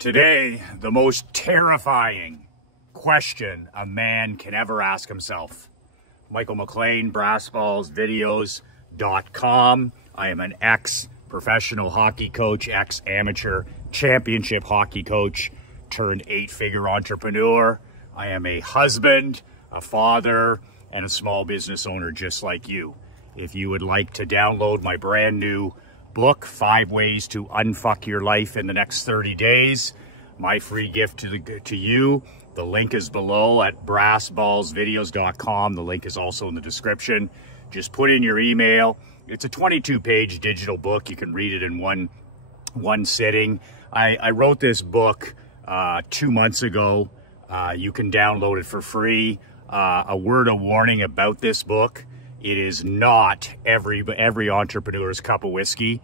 Today, the most terrifying question a man can ever ask himself. Michael McLean, BrassBallsVideos.com. I am an ex-professional hockey coach, ex-amateur championship hockey coach, turned 8-figure entrepreneur. I am a husband, a father, and a small business owner just like you. If you would like to download my brand new book, 5 Ways to Unfuck Your Life in the Next 30 Days, my free gift to you, the link is below at BrassBallsVideos.com. The link is also in the description. Just put in your email. It's a 22-page digital book. You can read it in one sitting. I wrote this book 2 months ago. You can download it for free. A word of warning about this book: it is not every entrepreneur's cup of whiskey.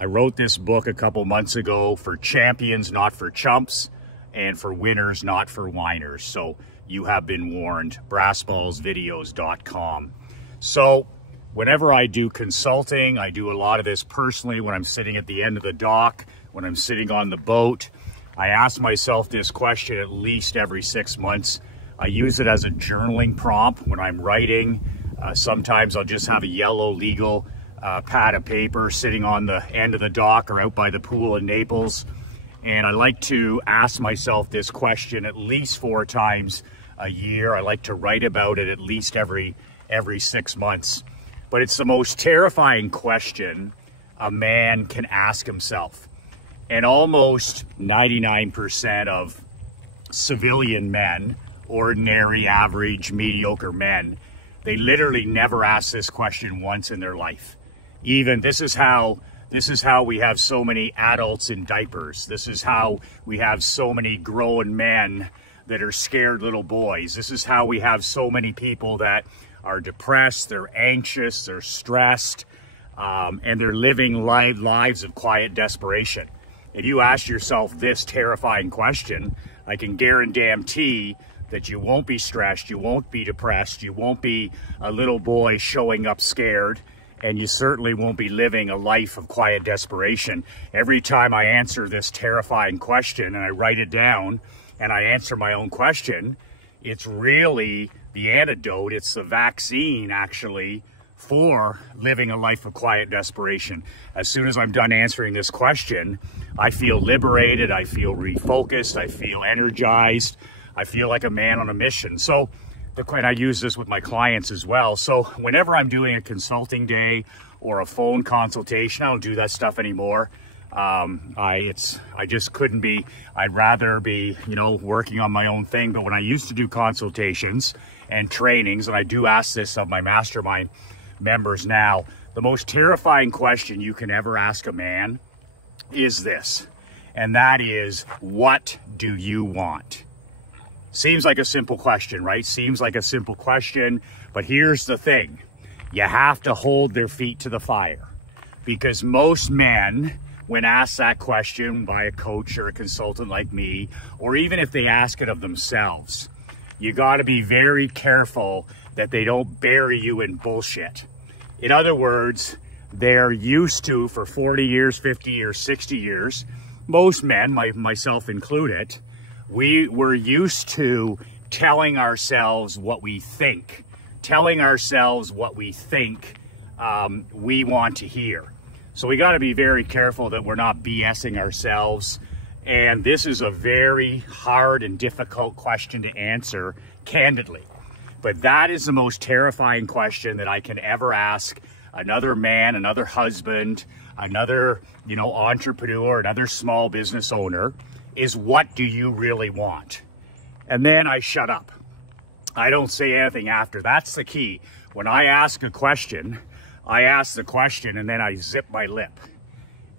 I wrote this book a couple months ago for champions, not for chumps, and for winners, not for whiners. So you have been warned. BrassBallsVideos.com. So whenever I do consulting, I do a lot of this personally when I'm sitting at the end of the dock, when I'm sitting on the boat. I ask myself this question at least every 6 months. I use it as a journaling prompt when I'm writing. Sometimes I'll just have a yellow legal pad of paper sitting on the end of the dock or out by the pool in Naples. And I like to ask myself this question at least 4 times a year. I like to write about it at least every 6 months. But it's the most terrifying question a man can ask himself. And almost 99% of civilian men, ordinary, average, mediocre men, they literally never ask this question once in their life. Even this is how we have so many adults in diapers. This is how we have so many grown men that are scared little boys. This is how we have so many people that are depressed, they're anxious, they're stressed, and they're living lives of quiet desperation. If you ask yourself this terrifying question, I can guarantee that you won't be stressed, you won't be depressed, you won't be a little boy showing up scared, and you certainly won't be living a life of quiet desperation. Every time I answer this terrifying question and I write it down and I answer my own question, it's really the antidote, it's the vaccine actually for living a life of quiet desperation. As soon as I'm done answering this question, I feel liberated, I feel refocused, I feel energized, I feel like a man on a mission. So, and I use this with my clients as well. So whenever I'm doing a consulting day or a phone consultation, I don't do that stuff anymore. I just couldn't be. I'd rather be, working on my own thing. But when I used to do consultations and trainings, and I do ask this of my mastermind members now, the most terrifying question you can ever ask a man is this, and that is, what do you want? Seems like a simple question, right? Seems like a simple question, but here's the thing. You have to hold their feet to the fire, because most men, when asked that question by a coach or a consultant like me, or even if they ask it of themselves, you got to be very careful that they don't bury you in bullshit. In other words, they're used to, for 40 years, 50 years, 60 years, most men, myself included, we're used to telling ourselves what we think, we want to hear. So we got to be very careful that we're not BSing ourselves. And this is a very hard and difficult question to answer candidly. But that is the most terrifying question that I can ever ask another man, another husband, another, entrepreneur, another small business owner, is what do you really want? And then I shut up. I don't say anything after. That's the key. When I ask a question, I ask the question and then I zip my lip.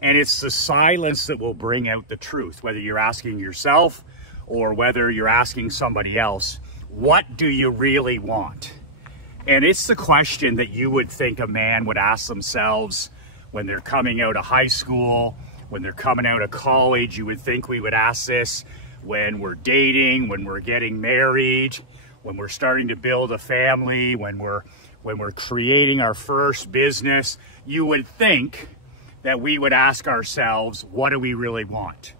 And it's the silence that will bring out the truth, whether you're asking yourself or whether you're asking somebody else. What do you really want? And it's the question that you would think a man would ask themselves when they're coming out of high school, when they're coming out of college. You would think we would ask this when we're dating, when we're getting married, when we're starting to build a family, when we're creating our first business. You would think that we would ask ourselves, what do we really want?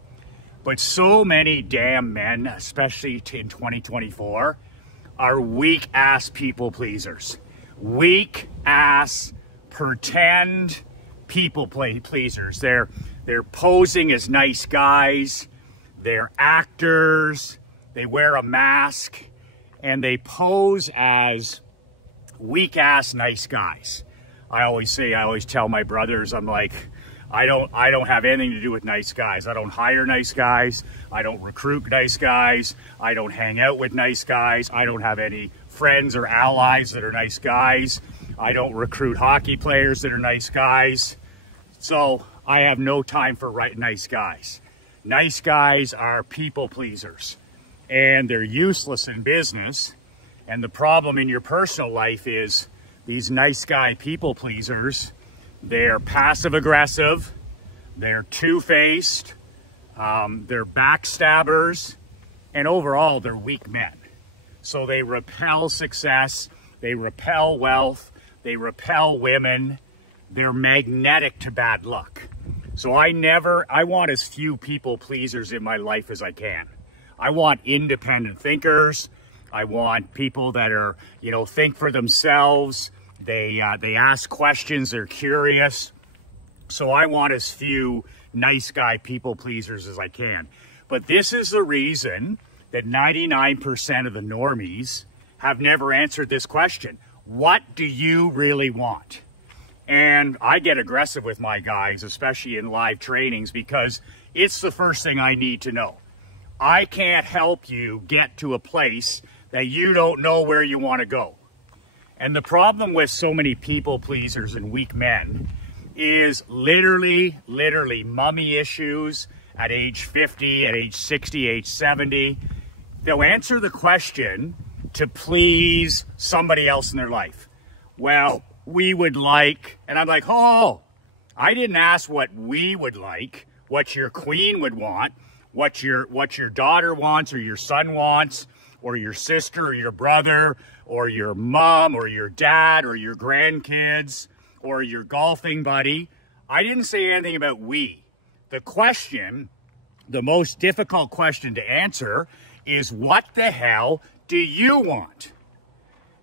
But so many damn men, especially in 2024, are weak-ass people pleasers. Weak-ass pretend people pleasers. They're posing as nice guys. They're actors. They wear a mask and they pose as weak-ass nice guys. I always tell my brothers, I'm like, I don't have anything to do with nice guys. I don't hire nice guys. I don't recruit nice guys. I don't hang out with nice guys. I don't have any friends or allies that are nice guys. I don't recruit hockey players that are nice guys. So I have no time for nice guys. Nice guys are people pleasers, and they're useless in business. And the problem in your personal life is these nice guy people pleasers, they're passive aggressive, they're two-faced, they're backstabbers, and overall they're weak men. So they repel success, they repel wealth, they repel women, they're magnetic to bad luck. So I want as few people pleasers in my life as I can. I want independent thinkers. I want people that are, think for themselves. They ask questions, they're curious. So I want as few nice guy people pleasers as I can. But this is the reason that 99% of the normies have never answered this question. What do you really want? And I get aggressive with my guys, especially in live trainings, because it's the first thing I need to know. I can't help you get to a place that you don't know where you want to go. And the problem with so many people pleasers and weak men is literally mummy issues at age 50, at age 60, age 70. They'll answer the question to please somebody else in their life. Well, we would like, and I'm like, oh, I didn't ask what we would like, what your queen would want, what your daughter wants, or your son wants, or your sister, or your brother, or your mom, or your dad, or your grandkids, or your golfing buddy. I didn't say anything about we. The question, the most difficult question to answer, is what the hell do you want?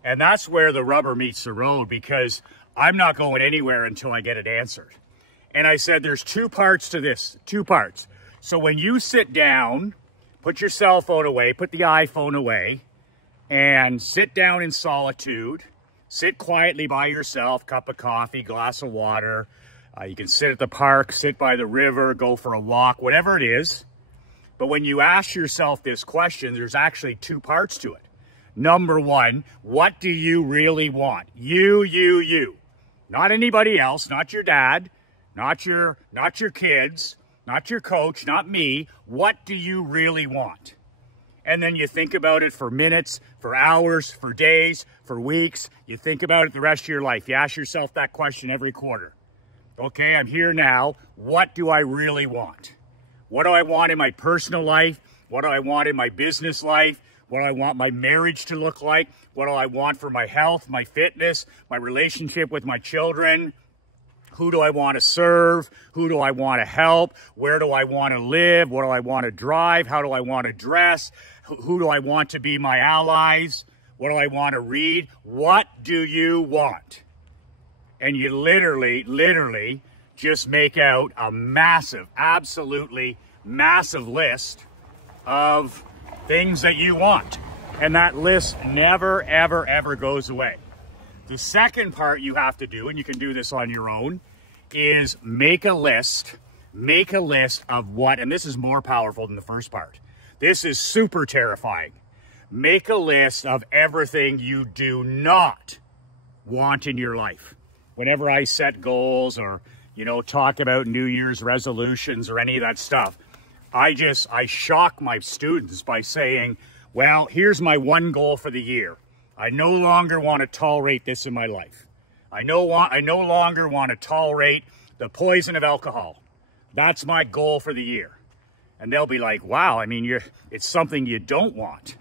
And that's where the rubber meets the road, because I'm not going anywhere until I get it answered. And I said there's two parts to this, two parts. So when you sit down, put your cell phone away, put the iPhone away, and sit down in solitude, sit quietly by yourself, cup of coffee, glass of water. You can sit at the park, sit by the river, go for a walk, whatever it is. But when you ask yourself this question, there's actually two parts to it. Number one, what do you really want? You. Not anybody else, not your dad, not your kids, not your coach, not me. What do you really want? And then you think about it for minutes, for hours, for days, for weeks. You think about it the rest of your life. You ask yourself that question every quarter. Okay, I'm here now. What do I really want? What do I want in my personal life? What do I want in my business life? What do I want my marriage to look like? What do I want for my health, my fitness, my relationship with my children? Who do I want to serve? Who do I want to help? Where do I want to live? What do I want to drive? How do I want to dress? Who do I want to be my allies? What do I want to read? What do you want? And you literally just make out a massive, absolutely massive list of things that you want. And that list never, ever goes away. The second part you have to do, and you can do this on your own, is make a list of what, and this is more powerful than the first part. This is super terrifying. Make a list of everything you do not want in your life. Whenever I set goals or, talk about New Year's resolutions or any of that stuff, I shock my students by saying, well, here's my one goal for the year. I no longer want to tolerate this in my life. I no longer want to tolerate the poison of alcohol. That's my goal for the year. And they'll be like, wow, it's something you don't want.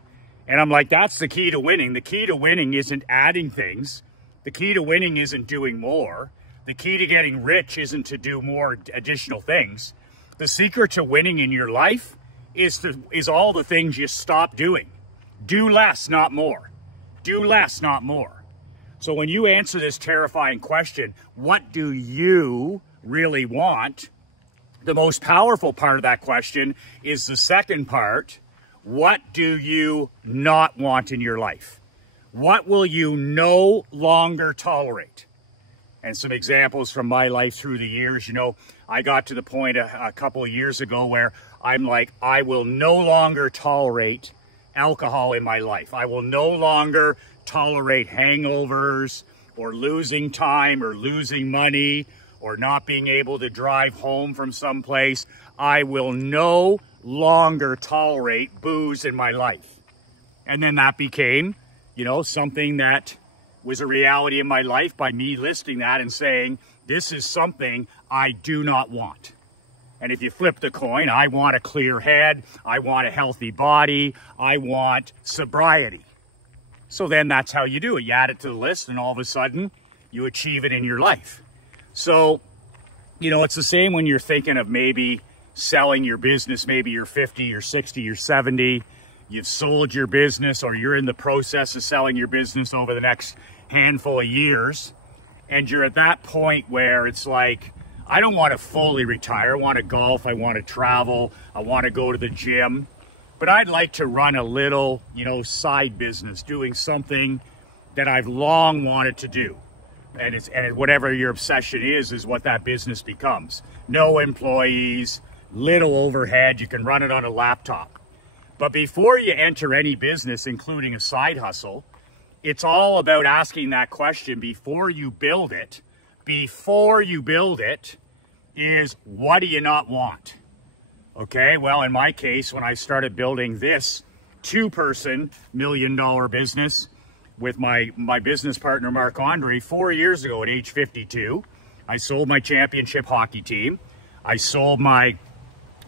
And I'm like, that's the key to winning. The key to winning isn't adding things. The key to winning isn't doing more. The key to getting rich isn't to do more additional things. The secret to winning in your life is all the things you stop doing. Do less, not more. Do less, not more. So when you answer this terrifying question, what do you really want? The most powerful part of that question is the second part. What do you not want in your life? What will you no longer tolerate? And some examples from my life through the years, you know, I got to the point a couple of years ago where I'm like, I will no longer tolerate alcohol in my life. I will no longer tolerate hangovers or losing time or losing money or not being able to drive home from someplace. I will no longer tolerate booze in my life. And then that became, you know, something that was a reality in my life by me listing that and saying, this is something I do not want. And if you flip the coin, I want a clear head, I want a healthy body, I want sobriety. So then that's how you do it. You add it to the list and all of a sudden you achieve it in your life. So, you know, it's the same when you're thinking of maybe selling your business. Maybe you're 50, you're 60, you're 70, you've sold your business or you're in the process of selling your business over the next handful of years. And you're at that point where it's like, I don't want to fully retire. I want to golf. I want to travel. I want to go to the gym. But I'd like to run a little, you know, side business, doing something that I've long wanted to do. And whatever your obsession is what that business becomes. No employees, little overhead. You can run it on a laptop. But before you enter any business, including a side hustle, it's all about asking that question before you build it. Before you build it is, what do you not want? Okay, well, in my case, when I started building this two-person $1 million business with my business partner, Mark Andre, 4 years ago at age 52, I sold my championship hockey team. I sold my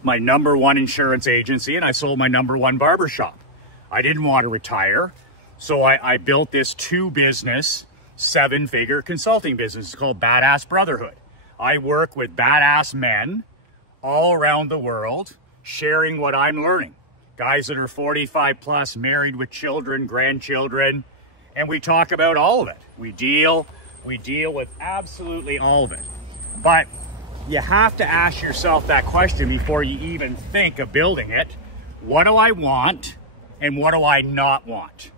#1 insurance agency, and I sold my #1 barbershop. I didn't want to retire. So I built this two-business, 7-figure consulting business. It's called Badass Brotherhood. I work with badass men all around the world, sharing what I'm learning. Guys that are 45 plus, married with children, grandchildren, and we talk about all of it. We deal with absolutely all of it. But you have to ask yourself that question before you even think of building it. What do I want and what do I not want?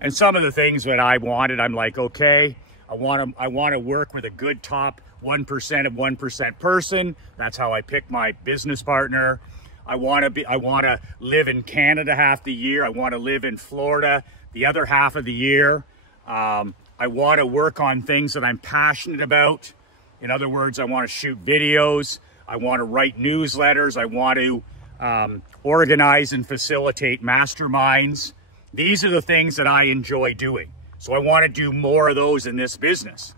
And some of the things that I wanted, I'm like, okay, I want to work with a good top 1% of 1% person. That's how I pick my business partner. I want to live in Canada half the year. I want to live in Florida the other half of the year. I want to work on things that I'm passionate about. In other words, I want to shoot videos. I want to write newsletters. I want to organize and facilitate masterminds. These are the things that I enjoy doing. So I want to do more of those in this business.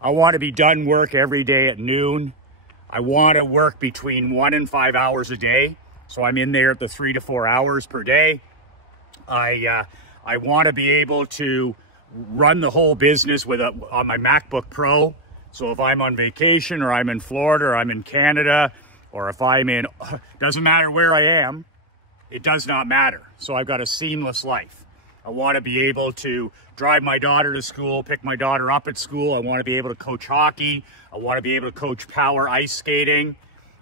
I want to be done work every day at noon. I want to work between 1 and 5 hours a day. So I'm in there at the 3 to 4 hours per day. I want to be able to run the whole business on my MacBook Pro. So if I'm on vacation or I'm in Florida or I'm in Canada or if I'm in, doesn't matter where I am, it does not matter. So I've got a seamless life. I want to be able to drive my daughter to school, pick my daughter up at school. I want to be able to coach hockey. I want to be able to coach power ice skating.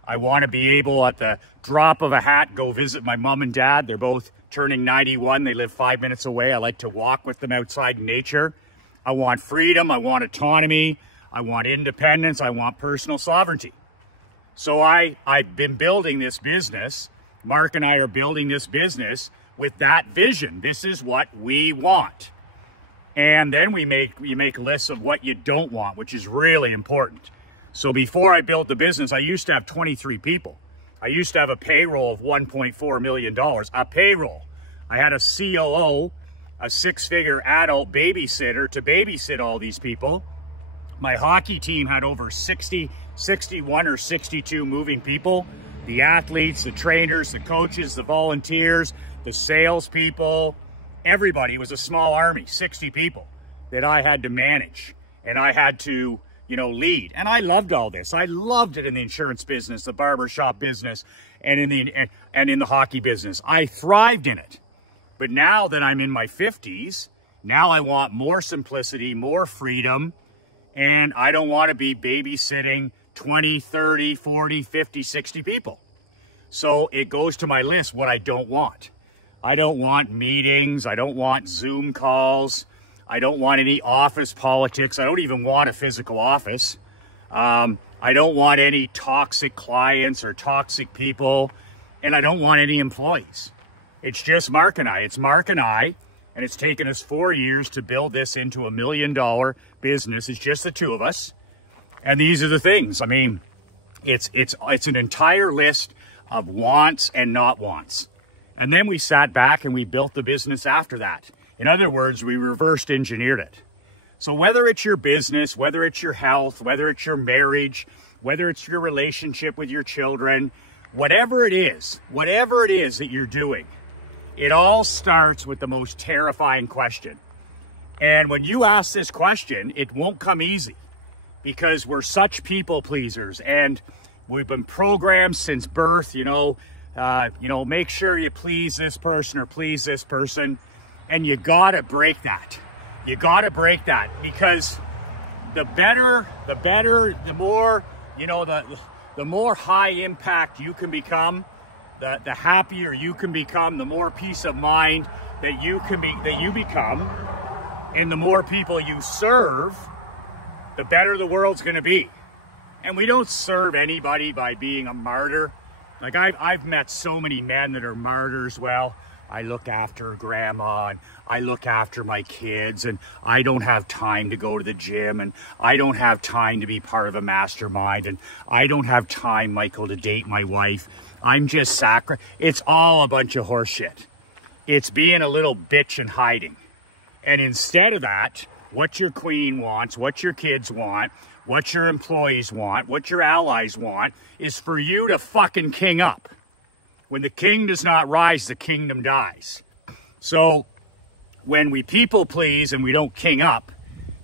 I want to be able, at the drop of a hat, go visit my mom and dad. They're both turning 91. They live 5 minutes away. I like to walk with them outside in nature. I want freedom. I want autonomy. I want independence. I want personal sovereignty. So I've been building this business. Mark and I are building this business with that vision. This is what we want. And then you make lists of what you don't want, which is really important. So before I built the business, I used to have 23 people. I used to have a payroll of $1.4 million, a payroll. I had a COO, a 6-figure adult babysitter to babysit all these people. My hockey team had over 61 or 62 moving people. The athletes, the trainers, the coaches, the volunteers, the salespeople, everybody. It was a small army, 60 people that I had to manage and I had to, you know, lead. And I loved all this. I loved it in the insurance business, the barbershop business, and in the hockey business. I thrived in it. But now that I'm in my 50s, now I want more simplicity, more freedom, and I don't want to be babysitting 20, 30, 40, 50, 60 people. So it goes to my list what I don't want. I don't want meetings. I don't want Zoom calls. I don't want any office politics. I don't even want a physical office. I don't want any toxic clients or toxic people, and I don't want any employees. It's just Mark and I. It's Mark and I, and it's taken us 4 years to build this into $1 million business. It's just the two of us, and these are the things. I mean, it's an entire list of wants and not wants. And then we sat back and we built the business after that. In other words, we reversed engineered it. So whether it's your business, whether it's your health, whether it's your marriage, whether it's your relationship with your children, whatever it is that you're doing, it all starts with the most terrifying question. And when you ask this question, it won't come easy because we're such people pleasers and we've been programmed since birth, make sure you please this person or please this person. And you gotta break that. You gotta break that because the more, the more high impact you can become, the happier you can become, the more peace of mind that you become, and the more people you serve, the better the world's gonna be. And we don't serve anybody by being a martyr. Like I've met so many men that are martyrs. Well, I look after grandma and I look after my kids and I don't have time to go to the gym and I don't have time to be part of a mastermind and I don't have time, Michael, to date my wife. I'm just It's all a bunch of horseshit. It's being a little bitch and hiding. And instead of that, what your queen wants, what your kids want, what your employees want, what your allies want is for you to fucking king up. When the king does not rise, the kingdom dies. So when we people please and we don't king up,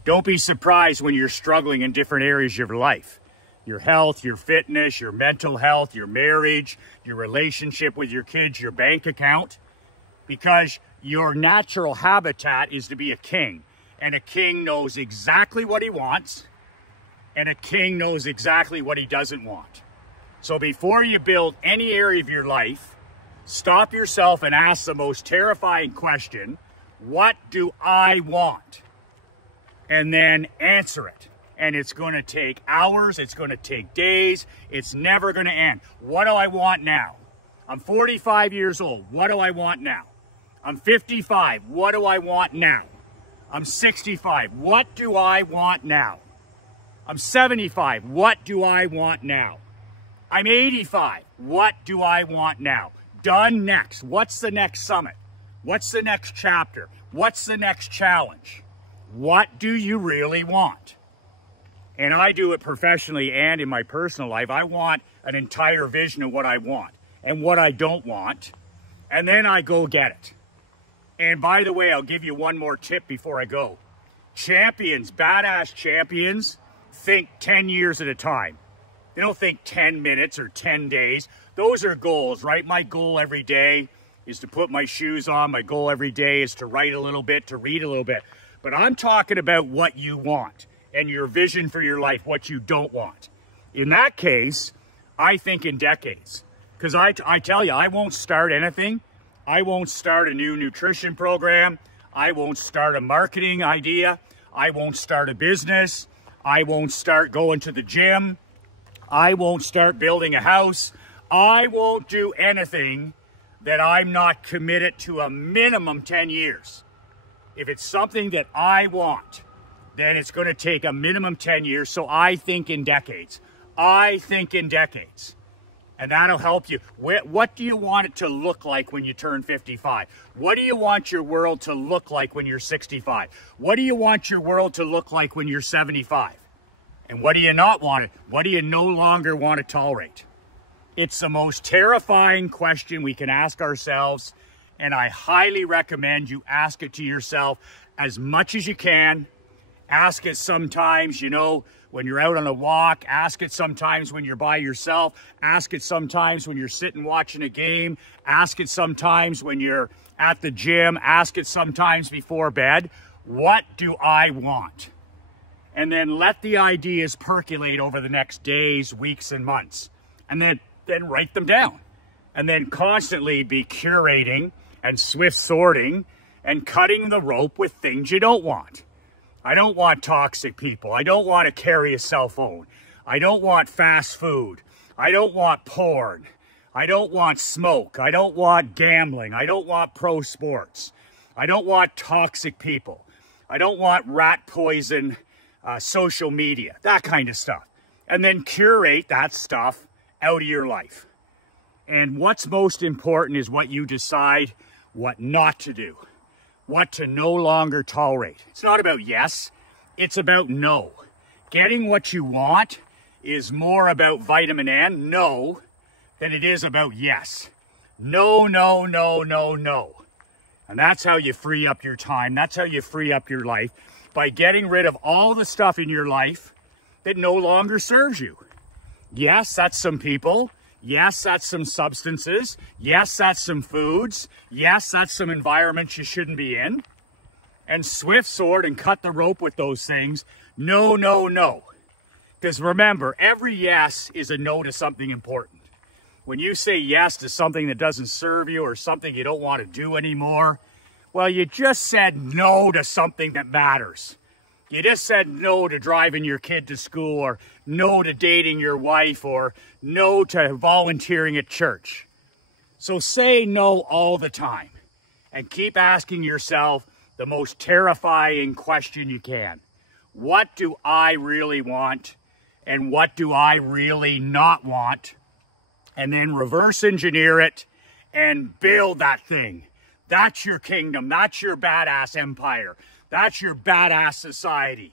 don't be surprised when you're struggling in different areas of your life. Your health, your fitness, your mental health, your marriage, your relationship with your kids, your bank account. Because your natural habitat is to be a king. And a king knows exactly what he wants. And a king knows exactly what he doesn't want. So before you build any area of your life, stop yourself and ask the most terrifying question, what do I want? And then answer it. And it's going to take hours, it's going to take days, it's never going to end. What do I want now? I'm 45 years old, what do I want now? I'm 55, what do I want now? I'm 65, what do I want now? I'm 75, what do I want now? I'm 85. What do I want now? Done next. What's the next summit? What's the next chapter? What's the next challenge? What do you really want? And I do it professionally and in my personal life. I want an entire vision of what I want and what I don't want. And then I go get it. And by the way, I'll give you one more tip before I go. Champions, badass champions, think 10 years at a time. They don't think 10 minutes or 10 days. Those are goals, right? My goal every day is to put my shoes on. My goal every day is to write a little bit, to read a little bit. But I'm talking about what you want and your vision for your life, what you don't want. In that case, I think in decades. Because I tell you, I won't start anything. I won't start a new nutrition program. I won't start a marketing idea. I won't start a business. I won't start going to the gym. I won't start building a house. I won't do anything that I'm not committed to a minimum 10 years. If it's something that I want, then it's going to take a minimum 10 years. So I think in decades. I think in decades. And that'll help you. What do you want it to look like when you turn 55? What do you want your world to look like when you're 65? What do you want your world to look like when you're 75? And what do you not want it? What do you no longer want to tolerate? It's the most terrifying question we can ask ourselves, and I highly recommend you ask it to yourself as much as you can, Ask it sometimes, you know, when you're out on a walk. Ask it sometimes when you're by yourself. Ask it sometimes when you're sitting watching a game. Ask it sometimes when you're at the gym. Ask it sometimes before bed. What do I want? And then let the ideas percolate over the next days, weeks, and months. And then write them down. And then constantly be curating and swift sorting and cutting the rope with things you don't want. I don't want toxic people. I don't want to carry a cell phone. I don't want fast food. I don't want porn. I don't want smoke. I don't want gambling. I don't want pro sports. I don't want toxic people. I don't want rat poison, social media, that kind of stuff. And then curate that stuff out of your life. And what's most important is what you decide what not to do. What to no longer tolerate. It's not about yes, it's about no. Getting what you want is more about vitamin N, no, than it is about yes. No, no, no, no, no. And that's how you free up your time. That's how you free up your life, by getting rid of all the stuff in your life that no longer serves you. Yes, that's some people. Yes, that's some substances. Yes, that's some foods. Yes, that's some environments you shouldn't be in. And swift sort and cut the rope with those things. No, no, no. Because remember, every yes is a no to something important. When you say yes to something that doesn't serve you or something you don't want to do anymore, well, you just said no to something that matters. You just said no to driving your kid to school, or no to dating your wife, or no to volunteering at church. So say no all the time and keep asking yourself the most terrifying question you can. What do I really want, and what do I really not want? And then reverse engineer it and build that thing. That's your kingdom. That's your badass empire. That's your badass society.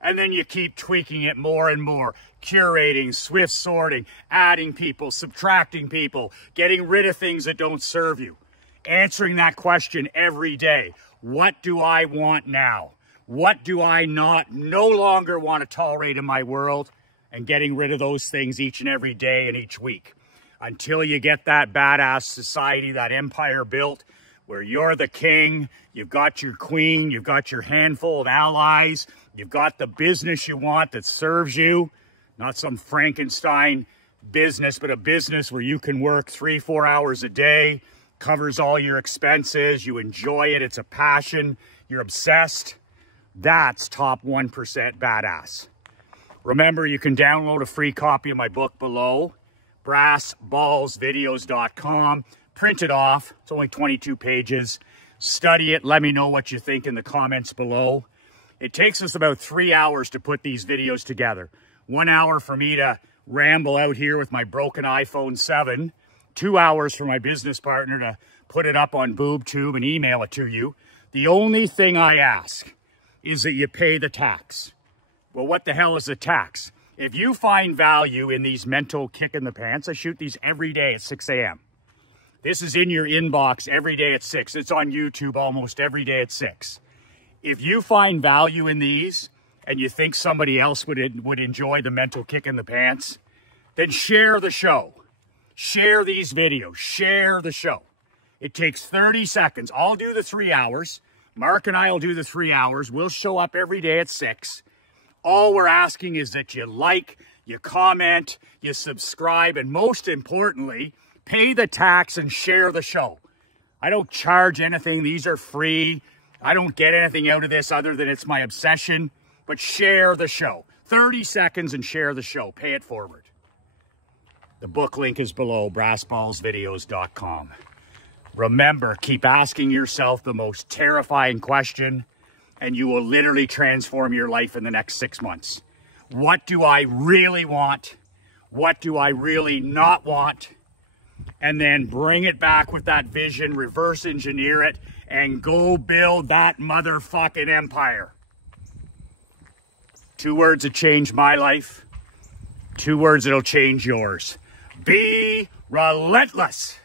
And then you keep tweaking it more and more, curating, swift sorting, adding people, subtracting people, getting rid of things that don't serve you. Answering that question every day. What do I want now? What do I no longer want to tolerate in my world? And getting rid of those things each and every day and each week. Until you get that badass society, that empire built, where you're the king, you've got your queen, you've got your handful of allies, you've got the business you want that serves you, not some Frankenstein business, but a business where you can work 3-4 hours a day, covers all your expenses, you enjoy it, it's a passion, you're obsessed. That's top 1% badass. Remember, you can download a free copy of my book below, brassballsvideos.com. Print it off. It's only 22 pages. Study it. Let me know what you think in the comments below. It takes us about 3 hours to put these videos together. 1 hour for me to ramble out here with my broken iPhone 7. 2 hours for my business partner to put it up on BoobTube and email it to you. The only thing I ask is that you pay the tax. Well, what the hell is the tax? If you find value in these mental kick in the pants, I shoot these every day at 6 a.m. This is in your inbox every day at 6. It's on YouTube almost every day at 6. If you find value in these and you think somebody else would enjoy the mental kick in the pants, then share the show. Share these videos. Share the show. It takes 30 seconds. I'll do the 3 hours. Mark and I will do the 3 hours. We'll show up every day at 6. All we're asking is that you like, you comment, you subscribe, and most importantly, pay the tax and share the show. I don't charge anything. These are free. I don't get anything out of this other than it's my obsession. But share the show. 30 seconds and share the show. Pay it forward. The book link is below, brassballsvideos.com. Remember, keep asking yourself the most terrifying question, and you will literally transform your life in the next 6 months. What do I really want? What do I really not want? And then bring it back with that vision, reverse engineer it, and go build that motherfucking empire. 2 words that changed my life. 2 words that'll change yours. Be relentless.